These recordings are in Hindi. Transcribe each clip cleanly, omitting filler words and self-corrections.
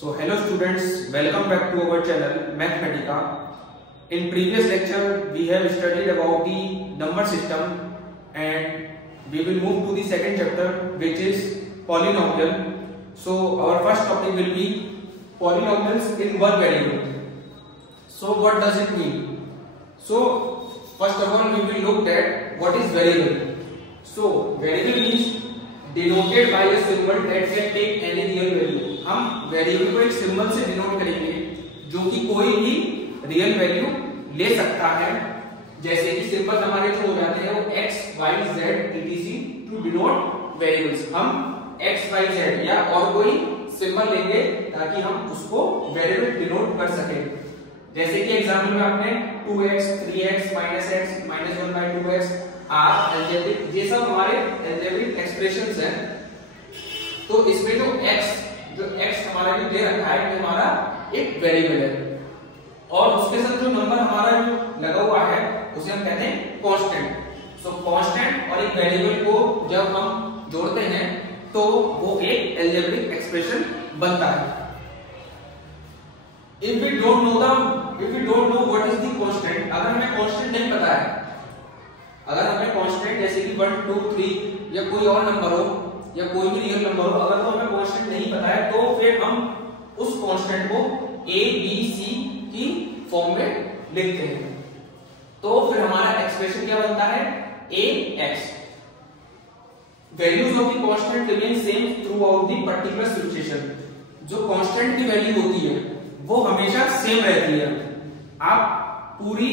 So hello students, welcome back to our channel Mathematica. In previous lecture we have studied about the number system and we will move to the second chapter which is polynomial. So our first topic will be polynomials in one variable. So what does it mean? So first of all we will look at what is variable. So variable means denoted by a symbol that can take any real value. हम वेरिएबल को एक सिंबल से डिनोट करेंगे जो कि कोई भी रियल वैल्यू ले सकता है। जैसे कि सिंबल हमारे जो हो जाते हैं वो x, y, z etc to denote variables. हम x, y, z या और कोई सिंबल लेंगे ताकि हम उसको वेरिएबल डिनोट कर सकें। जैसे कि एग्जांपल में आपने 2x, 3x, -x, -1/2x are algebraic, ये सब हमारे अलजेब्रिक एक्सप्रेशंस हैं। तो इसमें जो x हमारा जो दे रखा है वो हमारा एक वेरिएबल है और उसके साथ जो नंबर हमारा जो लगा हुआ है उसे हम कहते हैं कांस्टेंट। सो कांस्टेंट और एक वेरिएबल को जब हम जोड़ते हैं तो वो एक अलजेब्रिक एक्सप्रेशन बनता है। If we don't know what is the constant, अगर हमें कांस्टेंट नहीं पता है, अगर हमें कांस्टेंट जैसे कि 1, 2, 3 या कोई और नंबर हो या कोई भी रियल नंबर हो, अगर तो हमें कांस्टेंट नहीं पता है तो फिर हम उस कांस्टेंट को a b c की फॉर्म में लिखते हैं। तो फिर हमारा एक्सप्रेशन क्या बनता है ax। Values of the constant remain same through out the particular situation. जो कांस्टेंट की वैल्यू होती है वो हमेशा सेम रहती है। आप पूरी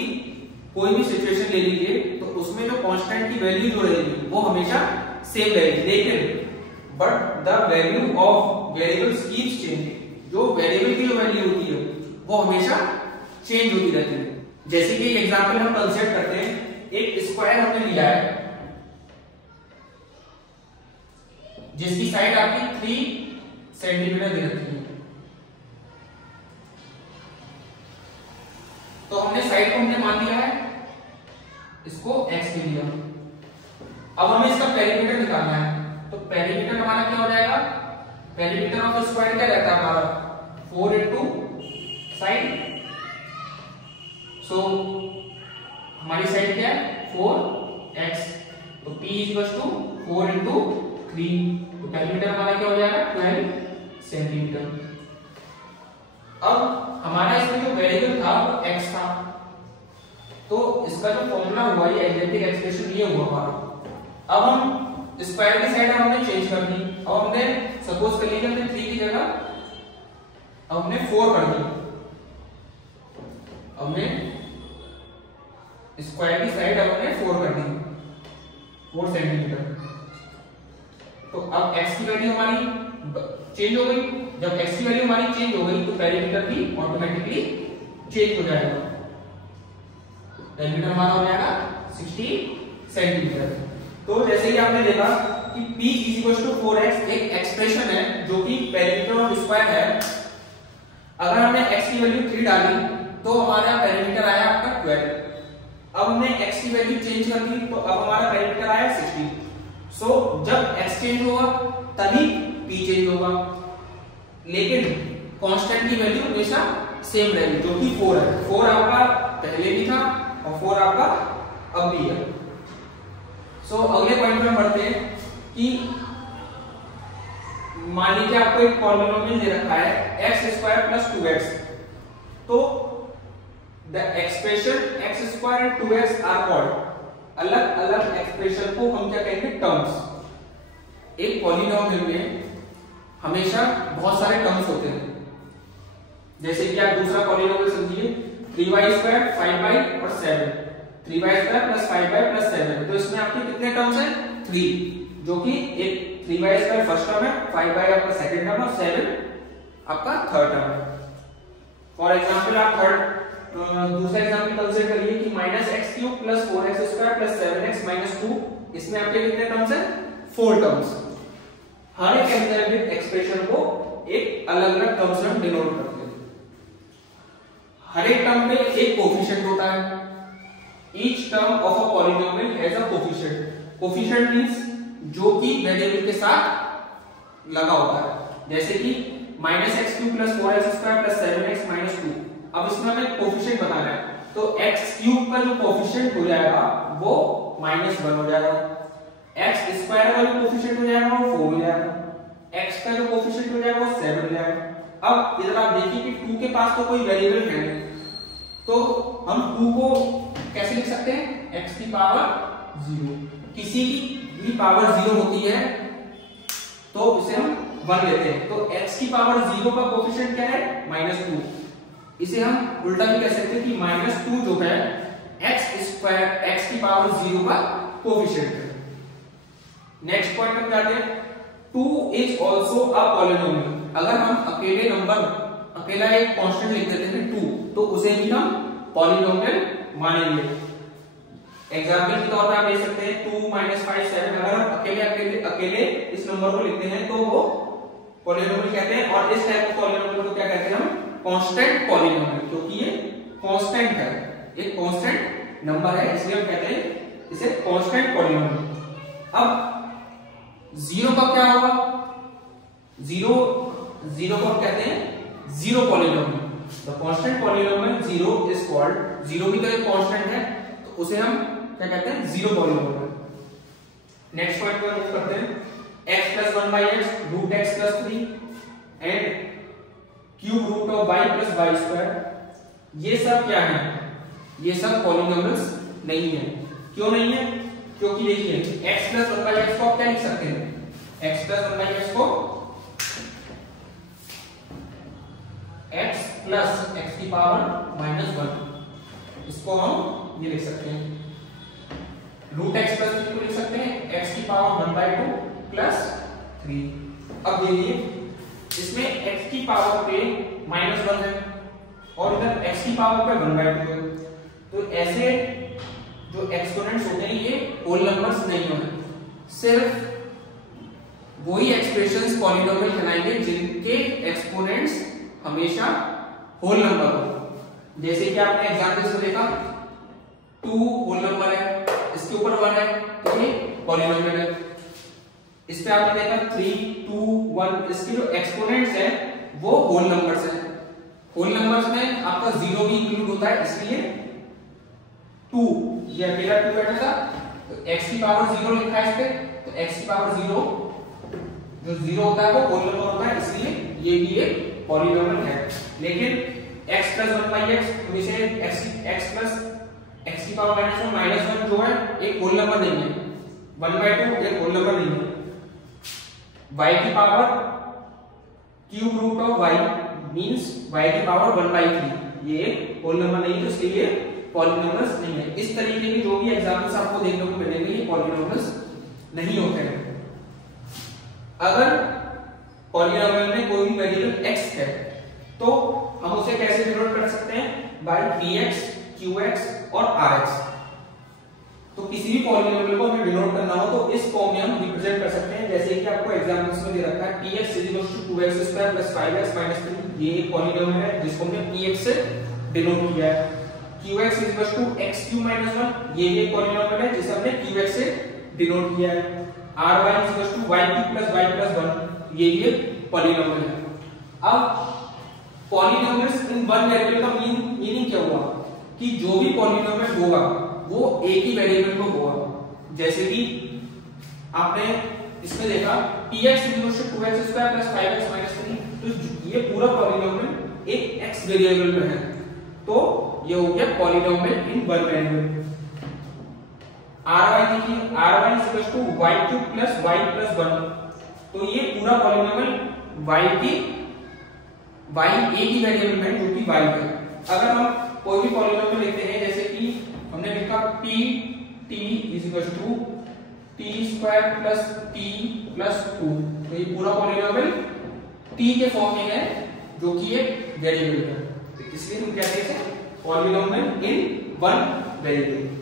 कोई भी सिचुएशन ले लीजिए तो उसमें जो कांस्टेंट की वैल्यू जो रहेगी वो हमेशा सेम रहेगी, लेकिन but the value of variables keeps changing. जो वेरिएबल की जो वैल्यू होती है वो हमेशा चेंज होती रहती है। जैसे कि एग्जांपल हम कंसीडर करते हैं, एक स्क्वायर हमने लिया है जिसकी साइड आपकी 3 सेंटीमीटर दे रखी है। तो हमने साइड को हमने मान लिया है इसको x ले लिया। अब हमें इसका पेरीमीटर निकालना है। तो पेरीमीटर हमारा क्या हो जाएगा, पेरीमीटर ऑफ स्क्वायर क्या रहता है हमारा 4 into साइड। सो हमारी साइड क्या है 4x, तो p = 4 into 3, तो पेरीमीटर हमारा क्या हो जाएगा 12 सेंटीमीटर। अब हमारा इसमें जो वेरिएबल था वो x था, तो इसका जो फॉर्मूला हुआ ये अलजेब्रिक एक्सप्रेशन ये हुआ हमारा। अब हम स्क्वायर की साइड हमने चेंज कर दी। अब हमने सपोज कर लीजिए हमने 3 की जगह अब हमने 4 कर दी। हमने स्क्वायर की साइड अब हमने 4 कर दी, 4 सेंटीमीटर। तो अब x की वैल्यू हमारी चेंज हो गई। जब x की वैल्यू हमारी चेंज हो गई तो पेरीमीटर भी ऑटोमेटिकली चेंज हो जाएगा। पेरीमीटर हमारा हो जाएगा 60 सेंटीमीटर। तो जैसे ही आपने देखा कि p = 4x एक एक्सप्रेशन है जो कि पेरीमीटर ऑफ स्क्वायर है। अगर हमने x की वैल्यू 3 डाली तो हमारा पेरीमीटर आया आपका 12। अब हमने x की वैल्यू चेंज कर दी तो अब हमारा पेरीमीटर आया 60। सो जब x चेंज होगा तभी p चेंज होगा, लेकिन कांस्टेंट की वैल्यू हमेशा सेम रहेगी जो कि 4 है। 4 आपका पहले भी था और 4 आपका अब भी है। सो अगले पॉइंट में बढ़ते हैं कि मान लीजिए आपको एक पॉलिनोमियल दे रखा है x² + 2x। तो the expression x² and 2x are called, अलग अलग एक्सप्रेशन को हम क्या कहेंगे टर्म्स। एक पॉलिनोमियल में हमेशा बहुत सारे टर्म्स होते हैं। जैसे कि आप दूसरा पॉलिनोमियल समझिए 3y² 5y और 7, 3y² + 5y + 7। तो इसमें आपके कितने टर्म्स हैं 3, जो कि एक 3y² फर्स्ट टर्म है, 5y आपका सेकंड टर्म और 7 आपका थर्ड टर्म है। फॉर एग्जांपल आप दूसरा एग्जांपल कंसीडर करिए कि -x³ + 4x² + 7x - 2। इसमें आपके कितने टर्म्स हैं 4 टर्म्स। हर एक अलजेब्रिक एक्सप्रेशन को एक अलग अलग टर्म से हम डिनोट करते हैं। हर एक टर्म में एक कोफिशिएंट होता है। Each term of a polynomial has a coefficient. Coefficient means जो कि वेरिएबल के साथ लगा होता है। जैसे कि -x³ + 4x² + 7x - 2। अब इसमें हमें कोफिशिएंट बताना है, तो x³ का जो कोफिशिएंट हो जाएगा वो -1 हो जाएगा, x² का जो कोफिशिएंट हो जाएगा वो 4 हो जाएगा, x का जो कोफिशिएंट हो जाएगा वो 7 हो जाएगा। अब इधर आप देखिए कि 2 के पास तो कोई वेरिएबल है नहीं, तो हम 2 को कैसे लिख सकते हैं, x की पावर 0। किसी की भी पावर 0 होती है तो इसे हम 1 लेते हैं, तो x की पावर 0 का कोफिशिएंट क्या है, -2। इसे हम उल्टा भी कह सकते हैं कि -2 जो है x की पावर 0 का कोफिशिएंट है। नेक्स्ट पॉइंट हम जाते हैं, 2 इज आल्सो अ पॉलिनोमियल। अगर हम अकेला एक कांस्टेंट लिख देते हैं 2, तो उसे भी हम पॉलिनोमियल मानेंगे। एग्जांपल के तौर पे आप ले सकते हैं 2 - 5 7। अगर हम अकेले इस नंबर को लिखते हैं तो वो पॉलिनोमियल कहते हैं, और इस टाइप के पॉलिनोमियल को क्या कहते हैं हम, कांस्टेंट पॉलिनोमियल, क्योंकि ये कांस्टेंट है, एक कांस्टेंट नंबर है, इसलिए हम कहते हैं इसे कांस्टेंट पॉलिनोमियल। अब 0 का क्या होगा, 0 को हम कहते हैं zero polynomial. The constant polynomial 0 is called, 0 भी तो एक कांस्टेंट है, तो उसे हम क्या कहते हैं, जीरो पॉलिनोमियल। नेक्स्ट पॉइंट पर मूव करते हैं, x + 1/x √x + 3 and √y + y²। ये सब क्या है, ये सब पॉलिनोमियल्स नहीं है। क्यों नहीं है, क्योंकि देखिए x + 1/x को आप क्या लिख सकते हैं, x + 1/x को x + x की पावर -1, इसको हम ये लिख सकते हैं, √x + 3 को लिख सकते हैं x की पावर 1/2 + 3। अब देखिए इसमें x की पावर पे -1 है और इधर x की पावर पे 1/2 है, तो ऐसे जो एक्सपोनेंट्स होते हैं ये होल नंबर्स नहीं होते, सिर्फ वही एक्सप्रेशंस पॉलिनोमियल कहलाएंगे जिनके एक्सपोनेंट्स हमेशा होल नंबर हो। जैसे कि आपने एग्जांपल्स में देखा 2 होल नंबर है, इसके ऊपर 1 है, तो ये पॉलिनोमियल है। इस पे आपने देखा 3 2 1, इसके जो एक्सपोनेंट्स हैं वो होल नंबर्स हैं। होल नंबर्स में आपका 0 भी इंक्लूड होता है, इसलिए 2 ये अकेला 2 बैठा था, तो x की पावर 0 लिखा है इस पे, तो x की पावर 0 जो 0 होता है वो होल नंबर होता है, इसलिए ये भी एक पॉलिनोमियल है। लेकिन x + 1/x, तो इसे x की पावर -1 जो है एक होल नंबर नहीं है, 1/2 एक होल नंबर नहीं है। y की पावर √y मींस y की पावर 1/3, ये एक होल नंबर नहीं है, तो इसके लिए पॉलिनोमियल्स नहीं है। इस तरीके के जो भी एग्जांपल्स आपको देखने को मिलेंगे ये पॉलिनोमियल्स नहीं होते हैं। अगर पॉलिनोमियल में कोई भी वेरिएबल x है तो हम उसे कैसे डिनोट कर सकते हैं, बाय 3x, qx और rx। तो किसी भी पॉलिनोमियल को हमें डिनोट करना हो तो इस फॉर्म में हम रिप्रेजेंट कर सकते हैं, जैसे कि आपको एग्जांपल्स में दे रखा है px = 2x² + 5x - 3, ये एक पॉलिनोमियल है जिसको हमने px से डिनोट किया है। qx = x³ - 1, ये भी एक पॉलिनोमियल है जिसे हमने qx से डिनोट किया है। ry = y³ + y + 1, ये भी एक पॉलिनोमियल है। अब पॉलिनोमियल्स इन वन वेरिएबल का मीनिंग क्या हुआ कि जो भी पॉलिनोमियल होगा वो एक ही वेरिएबल में होगा। जैसे कि आपने इसमें देखा px = 2x² + 5x - 3, तो ये पूरा पॉलिनोमियल एक x वेरिएबल में है, तो ये हो गया polynomial in one variable. ry देखिए, ry = y³ + y + 1, तो ये पूरा पॉलिनोमियल y एक ही वेरिएबल में जो कि y है। अगर हम कोई भी पॉलिनोमियल लेते हैं, जैसे कि हमने लिखा p t = t² + t + 2, तो ये पूरा पॉलिनोमियल t के फॉर्म में है जो कि एक वेरिएबल है, तो इसलिए हम कहते हैं पॉलिनोमियल इन वन वेरिएबल।